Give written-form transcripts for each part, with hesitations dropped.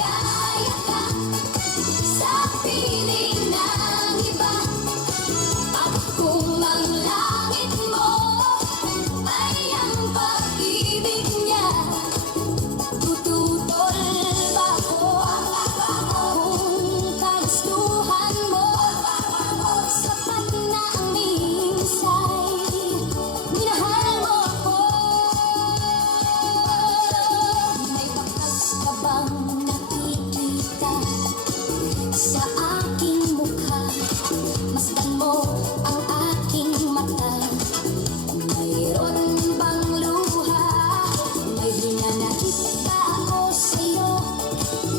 Nililigaya ka sa piling ng iba. At kung ang langit mo ay ang pag-ibig niya, tututol ba ako kung kagustuhan mo? Sapat na ang minsay minahal mo ako. May bakas ka bang nakikita sa aking mukha? Masdan mo ang aking mata. Mayroon bang luha? May hinanakita ako sa'yo.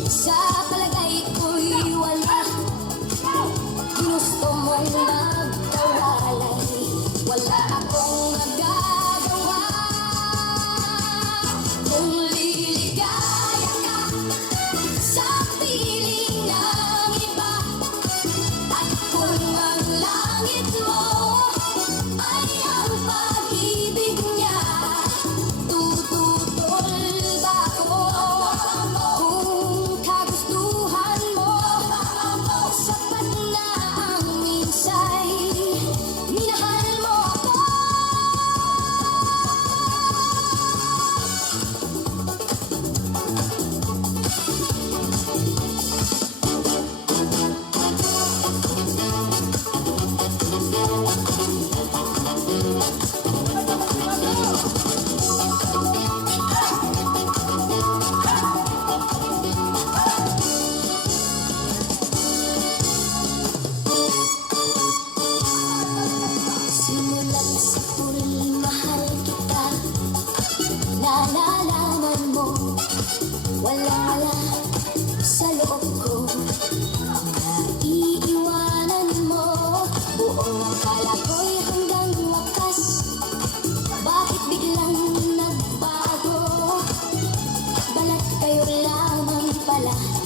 Sa palagay ko'y wala. Gusto mong magkawalay, wala akong magagawa. Kung liligaya ka sa piling ng iba, at kung ang langit mo ay ang pag-ibig niya, tututol ba ako kung kagustuhan mo? Sapat na ang minsay minahal mo ako. Simulat sa tuloy mahal kita, nalalaman mo, walang-wala sa loob ko. Naiiwanan mo, buong akala ko'y hanggang wakas. Bakit biglang nagbago? Balat kayo lamang pala.